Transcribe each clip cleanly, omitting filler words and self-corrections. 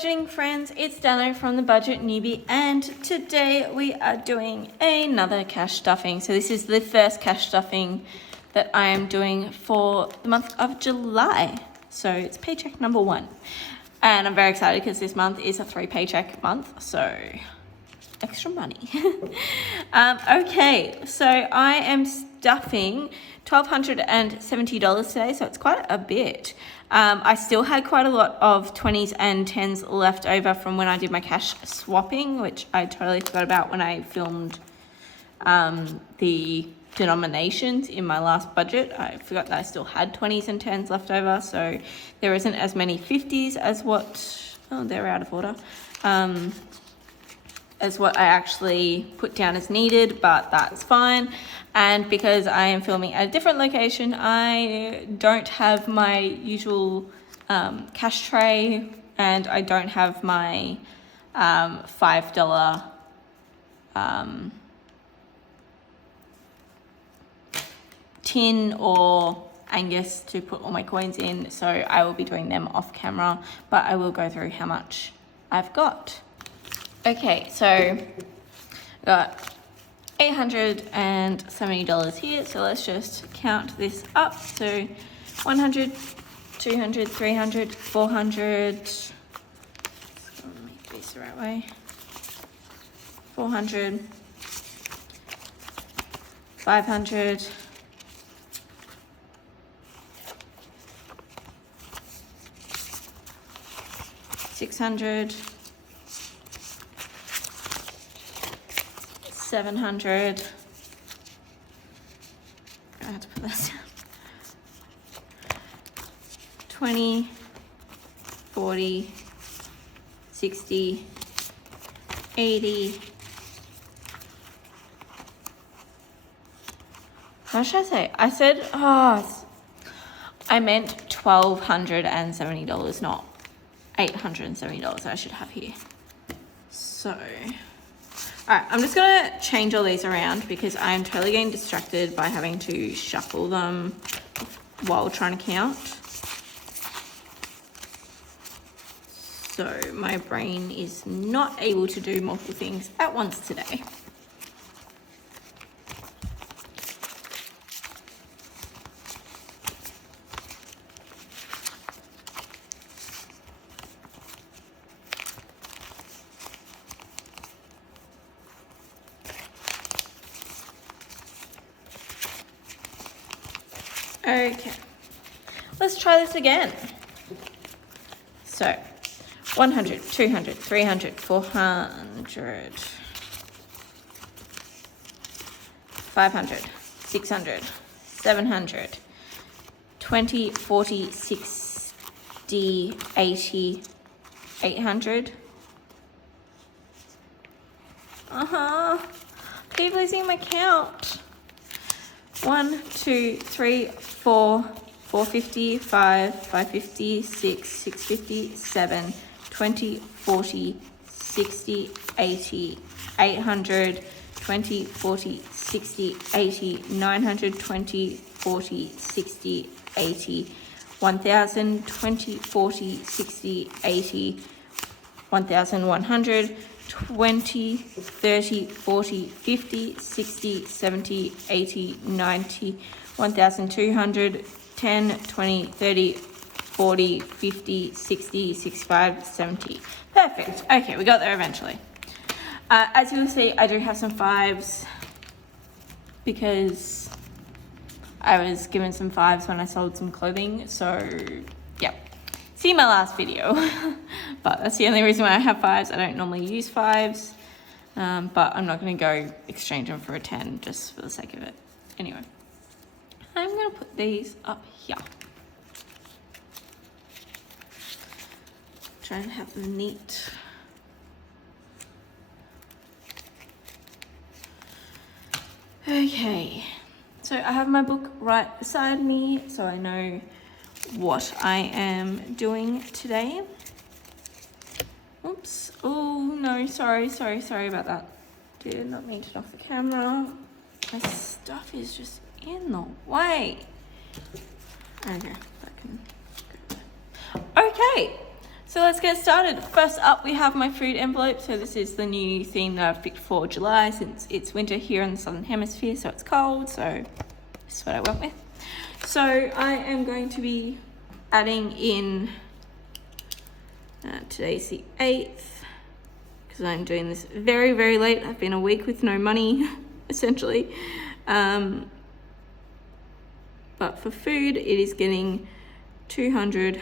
budgeting friends, it's Dano from the Budget Newbie, and today we are doing another cash stuffing. So this is the first cash stuffing that I am doing for the month of July. So it's paycheck number 1. And I'm very excited because this month is a 3 paycheck month, so extra money. Okay, so I am stuffing $1,270 today, so it's quite a bit. I still had quite a lot of 20s and 10s left over from when I did my cash swapping, which I totally forgot about when I filmed the denominations in my last budget. I forgot that I still had 20s and 10s left over, so there isn't as many 50s as what, oh, they're out of order, as what I actually put down as needed, but that's fine. And because I am filming at a different location, I don't have my usual cash tray, and I don't have my $5 tin or Angus to put all my coins in, so I will be doing them off camera, but I will go through how much I've got. Okay, so I got $870 here, so let's just count this up. So 100, 200, 300, 400, let's make this the right way, 400, 500, 600, 700, I have to put this down, 20, 40, 60, 80, what should I say? I said, I meant $1,270, not $870 I should have here. So, alright, I'm just gonna change all these around because I am totally getting distracted by having to shuffle them while trying to count. So my brain is not able to do multiple things at once today. Okay, let's try this again. So 100, 200, 300, 400, 500, 600, 700, 20, 40, 60, 80, 800. Keep losing my count. 1, 2, 3, 4, 450, 5, 550, 6, 650, 7, 20, 40, 60, 80, 800, 20, 40, 60, 80, 920, 40, 60, 80, 1000, 20, 40, 60, 80, 1100, 20, 30, 40, 50, 60, 70, 80, 90, 1200, 10, 20, 30, 40, 50, 60, 65, 70. Perfect. Okay, we got there eventually. As you will see, I do have some 5s because I was given some 5s when I sold some clothing. So, yeah. See my last video. But that's the only reason why I have 5s. I don't normally use 5s. But I'm not going to go exchange them for a 10 just for the sake of it. Anyway, I'm going to put these up here. Try and have them neat. Okay, so I have my book right beside me, so I know what I am doing today. Oops. Oh no, sorry about that. Did not mean to knock the camera. My stuff is just in the way. Okay, that can go. Okay, So let's get started. First up, we have my food envelope. So this is the new theme that I've picked for July since it's winter here in the Southern Hemisphere, so it's cold. So this is what I went with. So I am going to be adding in, today's the 8th, because I'm doing this very, very late. I've been a week with no money, essentially. But for food, it is getting $200.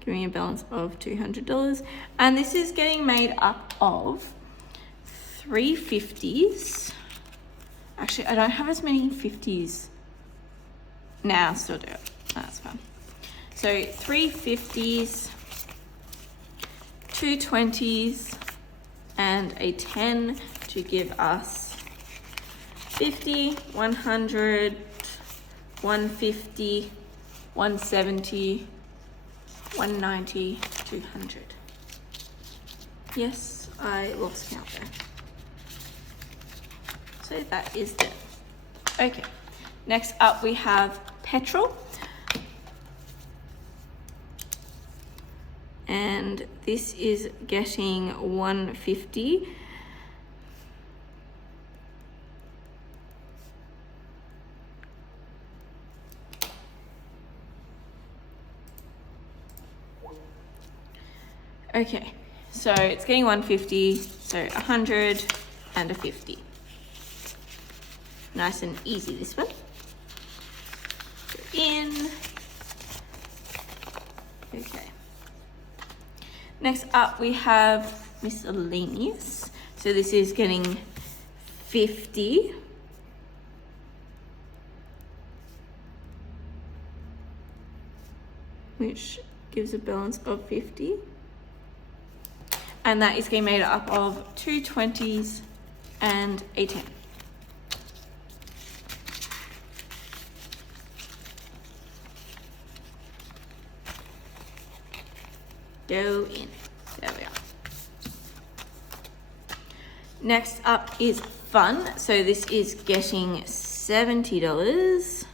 Giving me a balance of $200. And this is getting made up of 3 50s. Actually, I don't have as many 50s now, still do it. That's fine. So 3 50s, 2 20s, and a 10 to give us 50, 100, 150, 170, 190, 200. Yes, I lost count there. So that is it. Okay, next up we have petrol. And this is getting 150. Okay, so it's getting 150, so 100 and a 50. Nice and easy, this one. Go in. Okay. Next up we have miscellaneous. So this is getting 50. Which gives a balance of 50. And that is getting made up of 2 20s and a 10. Go in. There we are. Next up is fun. So this is getting $70.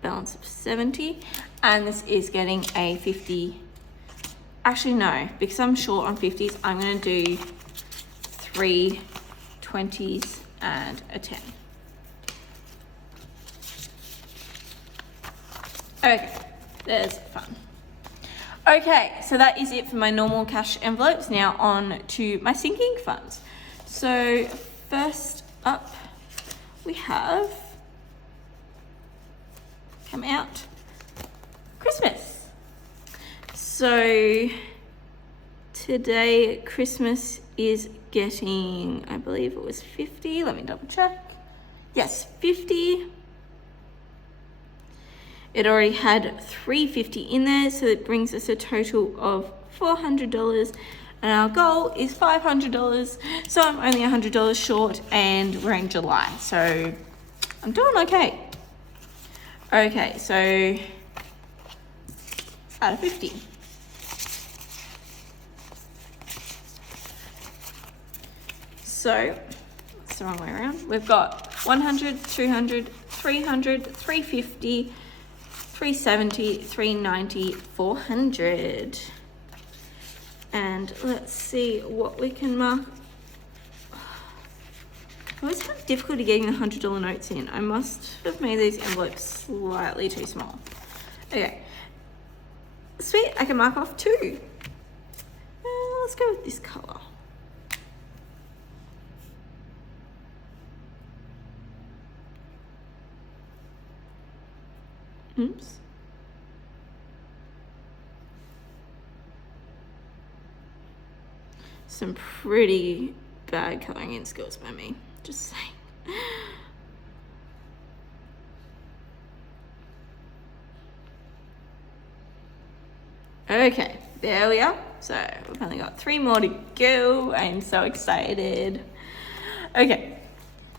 Balance of 70. And this is getting a 50. Actually, no, because I'm short on 50s, I'm going to do 3 20s and a 10. Okay, there's fun. Okay, so that is it for my normal cash envelopes. Now on to my sinking funds. So first up, we have come out Christmas. So today Christmas is getting, I believe it was 50. Let me double check. Yes, 50. It already had 350 in there, so it brings us a total of $400, and our goal is $500. So I'm only $100 short, and we're in July, so I'm doing okay. Okay, so out of 50. So that's the wrong way around. We've got 100, 200, 300, 350, 370, 390, 400. And let's see what we can mark. I always have difficulty getting the $100 notes in. I must have made these envelopes slightly too small. Okay. Sweet, I can mark off 2. Let's go with this color. Oops. Some pretty bad coloring in skills by me, just saying. Okay, there we are. So we've only got 3 more to go. I'm so excited. Okay.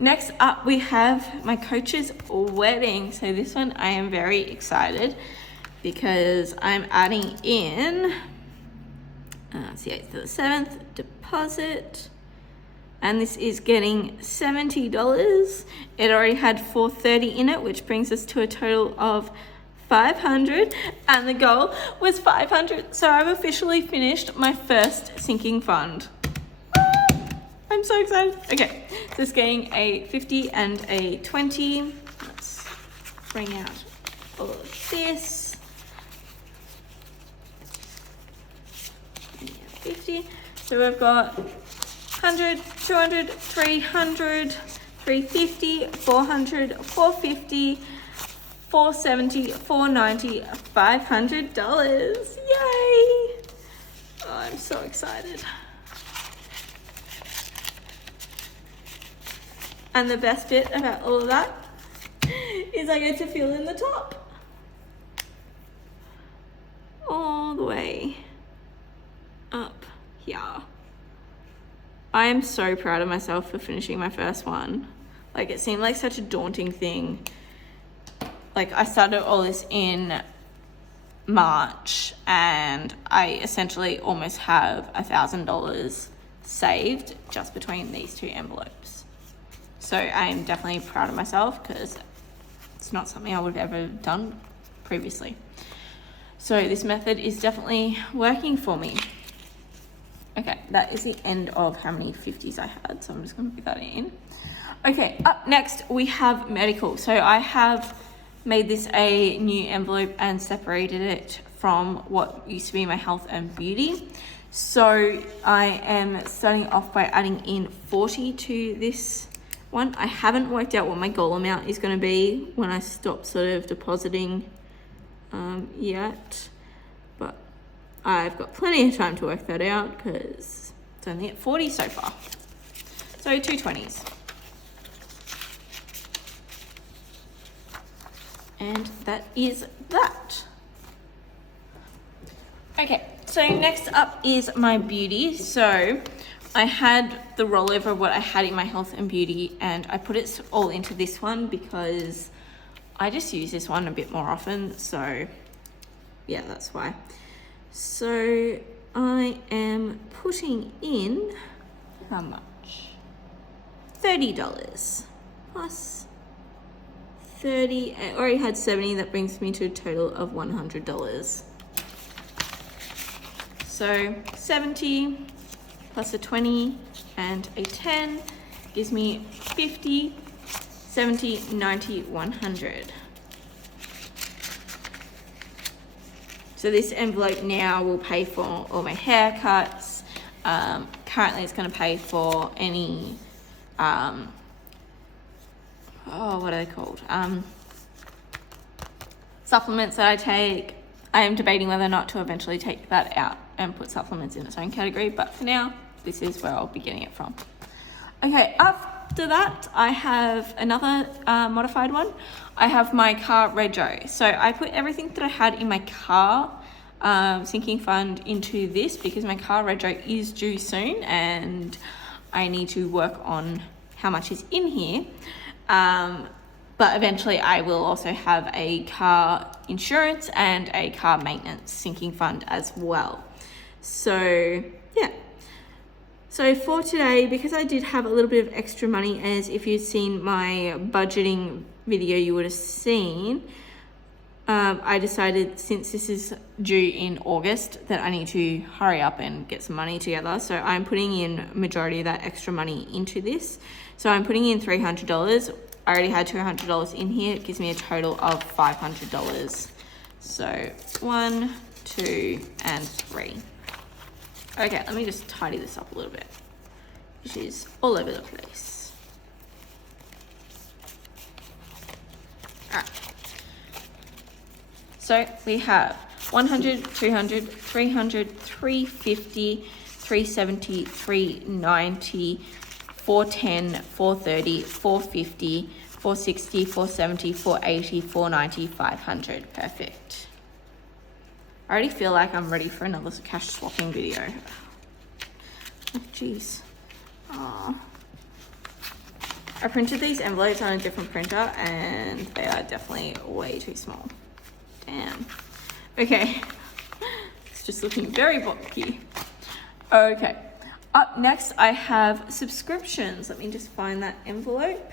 Next up, we have my coach's wedding. So this one I am very excited because I'm adding in, it's the 8th to the 7th, deposit, and this is getting $70. It already had $430 in it, which brings us to a total of $500, and the goal was $500. So I've officially finished my first sinking fund. I'm so excited. Okay, so it's getting a 50 and a 20. Let's bring out all of this. 50. So we've got 100, 200, 300, 350, 400, 450, 470, 490, $500. Yay! Oh, I'm so excited. And the best bit about all of that is I get to fill in the top. All the way up here. I am so proud of myself for finishing my first one. Like, it seemed like such a daunting thing. Like, I started all this in March and I essentially almost have $1,000 saved just between these two envelopes. So I'm definitely proud of myself because it's not something I would have ever done previously. So this method is definitely working for me. Okay, that is the end of how many 50s I had, so I'm just going to put that in. Okay, up next we have medical. So I have made this a new envelope and separated it from what used to be my health and beauty. So I am starting off by adding in 40 to this one. I haven't worked out what my goal amount is going to be when I stop sort of depositing yet, but I've got plenty of time to work that out because it's only at 40 so far. So 2 20s. And that is that. Okay, so next up is my beauty. So I had the rollover of what I had in my health and beauty, and I put it all into this one because I just use this one a bit more often. So yeah, that's why. So I am putting in how much? $30 plus 30. I already had 70. That brings me to a total of $100. So 70 plus a 20 and a 10 gives me 50, 70, 90, 100. So this envelope now will pay for all my haircuts. Currently it's going to pay for any, what are they called? Supplements that I take. I am debating whether or not to eventually take that out and put supplements in its own category, but for now, this is where I'll be getting it from. Okay, after that, I have another modified one. I have my car rego. So I put everything that I had in my car sinking fund into this because my car rego is due soon and I need to work on how much is in here. But eventually I will also have a car insurance and a car maintenance sinking fund as well. So yeah. So for today, because I did have a little bit of extra money, as if you'd seen my budgeting video, you would have seen, I decided since this is due in August that I need to hurry up and get some money together. So I'm putting in majority of that extra money into this. So I'm putting in $300. I already had $200 in here. It gives me a total of $500. So 1, 2, and 3. Okay, let me just tidy this up a little bit, which is all over the place. All right. So we have 100, 200, 300, 350, 370, 390, 410, 430, 450, 460, 470, 480, 490, 500. Perfect. I already feel like I'm ready for another cash swapping video. Oh, jeez. Oh. I printed these envelopes on a different printer and they are definitely way too small. Damn. Okay. It's just looking very bulky. Okay. Up next, I have subscriptions. Let me just find that envelope.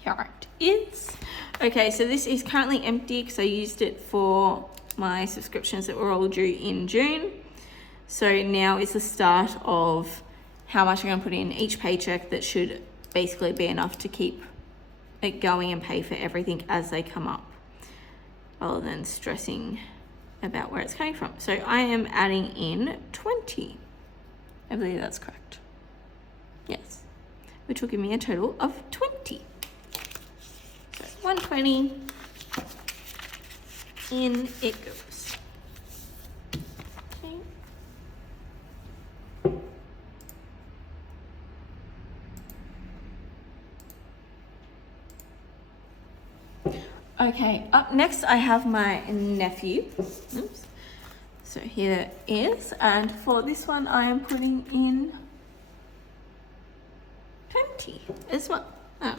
Here it is. Okay, so this is currently empty because I used it for my subscriptions that were all due in June. So now is the start of how much I'm going to put in each paycheck that should basically be enough to keep it going and pay for everything as they come up, rather than stressing about where it's coming from. So I am adding in 20. I believe that's correct. Yes. Which will give me a total of 20. So 120. In it goes. Okay, up next I have my nephew. Oops. So here it is, and for this one I am putting in 20 as well. Oh,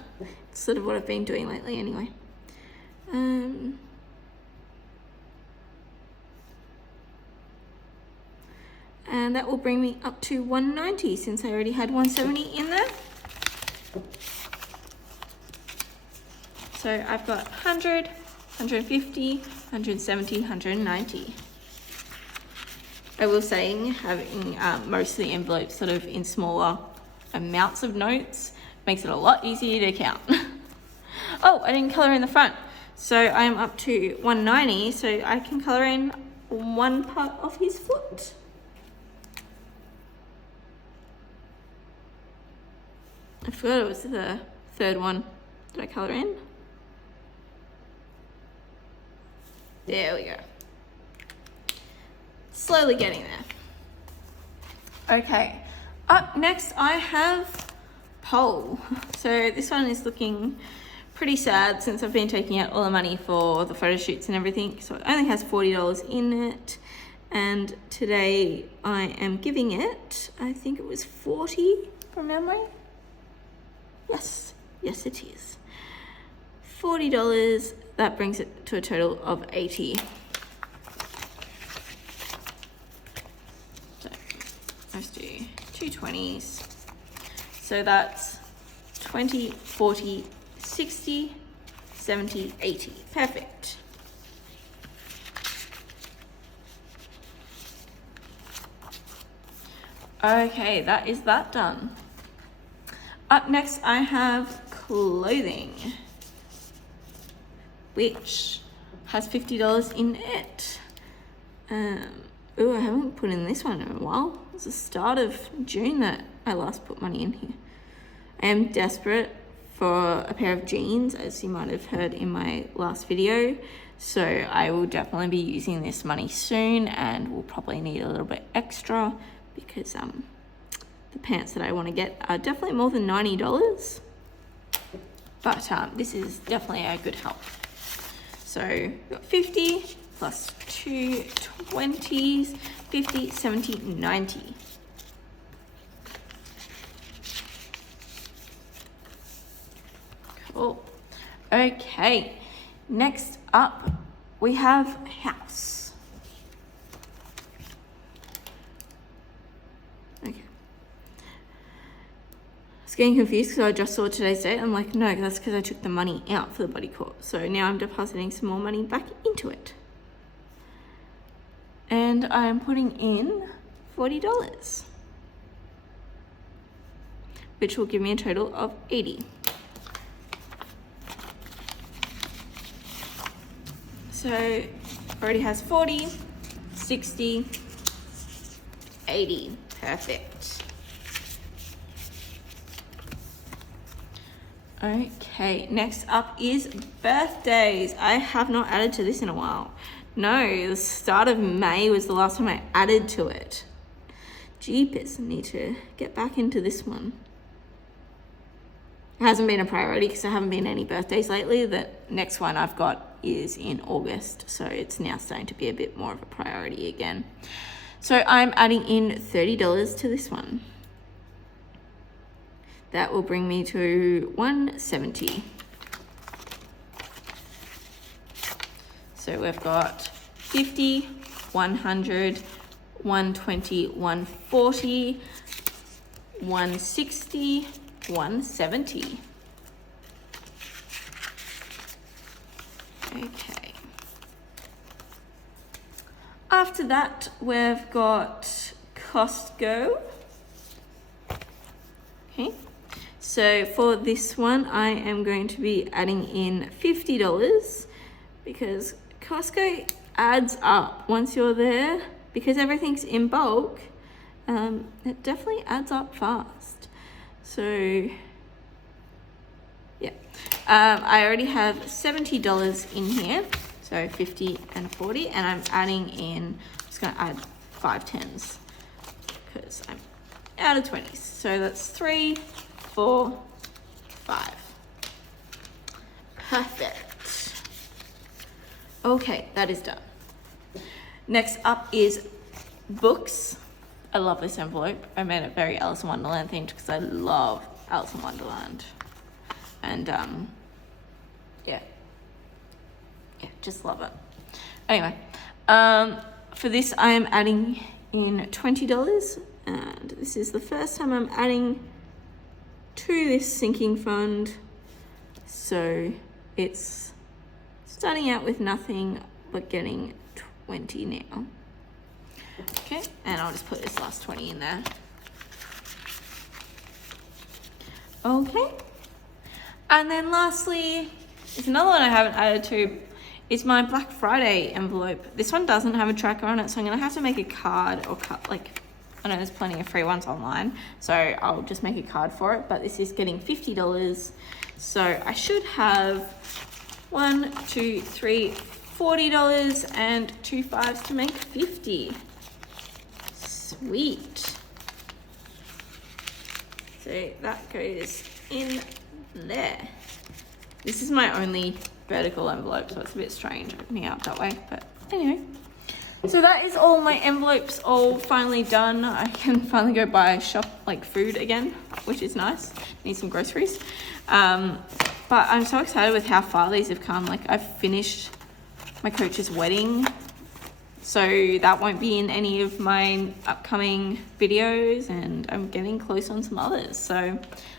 it's sort of what I've been doing lately anyway. And that will bring me up to 190 since I already had 170 in there. So I've got 100, 150, 170, 190. I will say having most of the envelopes sort of in smaller amounts of notes makes it a lot easier to count. Oh, I didn't colour in the front. So I'm up to 190, so I can colour in one part of his foot. I forgot it was the third one. Did I colour in? There we go. Slowly getting there. Okay, up next I have Pole. So this one is looking pretty sad since I've been taking out all the money for the photo shoots and everything. So it only has $40 in it. And today I am giving it, I think it was 40 from memory. Yes, yes it is. $40, that brings it to a total of 80. So let's do 2 20s. So that's 20, 40, 60, 70, 80. Perfect. Okay, that is that done. Up next, I have clothing, which has $50 in it. Oh, I haven't put in this one in a while. It's the start of June that I last put money in here. I am desperate for a pair of jeans, as you might have heard in my last video. So I will definitely be using this money soon, and will probably need a little bit extra because the pants that I want to get are definitely more than $90. But this is definitely a good help. So we've got 50 plus 2 20s, 50, 70, 90. Cool. Okay, next up we have house. Okay. I was getting confused because I just saw today's date. I'm like, no, that's because I took the money out for the body corp. So now I'm depositing some more money back into it. And I'm putting in $40, which will give me a total of 80. So already has 40, 60, 80. Perfect. Okay, next up is birthdays. I have not added to this in a while. No, the start of May was the last time I added to it. Jeepers, I need to get back into this one. It hasn't been a priority because there haven't been any birthdays lately. The next one I've got is in August, so it's now starting to be a bit more of a priority again. So I'm adding in $30 to this one. That will bring me to 170. So we've got 50, 100, 120, 140, 160, 170. Okay. After that, we've got Costco. Okay. So for this one, I am going to be adding in $50 because Costco adds up once you're there. Because everything's in bulk, it definitely adds up fast. So yeah, I already have $70 in here, so 50 and 40, and I'm adding in, I'm just gonna add 5 tens because I'm out of 20s. So that's 3, 4, 5. Perfect. Okay, that is done. Next up is books. I love this envelope. I made it very Alice in Wonderland themed because I love Alice in Wonderland. And yeah, just love it. Anyway, for this I am adding in $20, and this is the first time I'm adding to this sinking fund. So it's starting out with nothing but getting 20 now. Okay, and I'll just put this last 20 in there. Okay, and then lastly, is another one I haven't added to. It's my Black Friday envelope. This one doesn't have a tracker on it, so I'm gonna have to make a card or cut, like, I know there's plenty of free ones online, so I'll just make a card for it, but this is getting $50. So I should have 1, 2, 3, $40 and 2 5s to make 50. Sweet. So that goes in there. This is my only vertical envelope, so it's a bit strange opening up that way, but anyway. So that is all my envelopes all finally done. I can finally go buy food again, which is nice. Need some groceries. But I'm so excited with how far these have come. Like, I've finished my coach's wedding, so that won't be in any of my upcoming videos, and I'm getting close on some others, so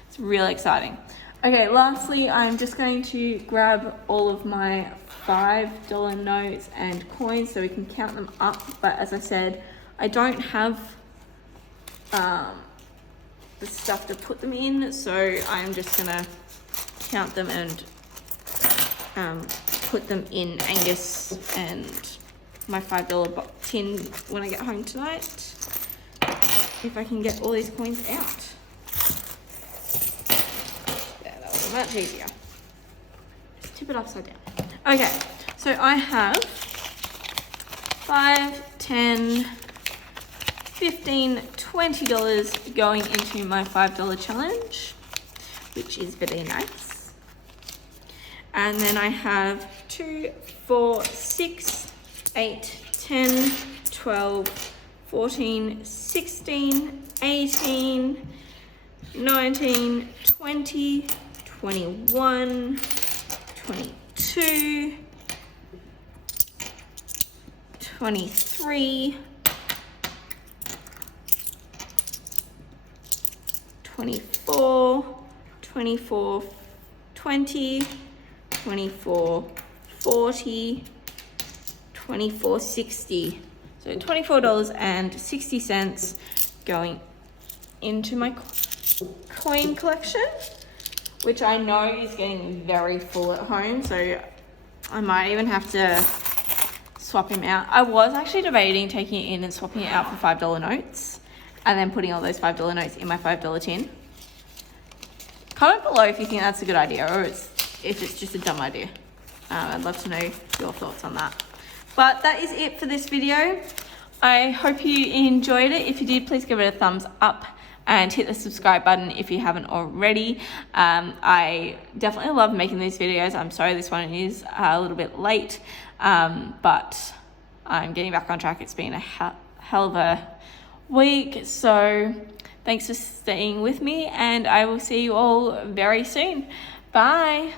it's really exciting. Okay, lastly, I'm just going to grab all of my $5 notes and coins so we can count them up, but as I said, I don't have the stuff to put them in, so I'm just gonna count them and put them in Angus and my $5 tin when I get home tonight, if I can get all these coins out. Yeah, that was much easier. Just tip it upside down. Okay, so I have 5, 10, 15, $20 going into my $5 challenge, which is very nice. And then I have 2, 4, 6, 8, 10, 12, 14, 16, 18, 19, 20, 21, 22, 23, 24, 24, 20, 24, 40, 24, 60. So $24.60 going into my coin collection, which I know is getting very full at home, so I might even have to swap him out. I was actually debating taking it in and swapping it out for $5 notes and then putting all those $5 notes in my $5 tin. Comment below if you think that's a good idea or if it's just a dumb idea. I'd love to know your thoughts on that. But that is it for this video. I hope you enjoyed it. If you did, please give it a thumbs up and hit the subscribe button if you haven't already. I definitely love making these videos. I'm sorry this one is a little bit late, but I'm getting back on track. It's been a hell of a week, so thanks for staying with me, and I will see you all very soon. Bye.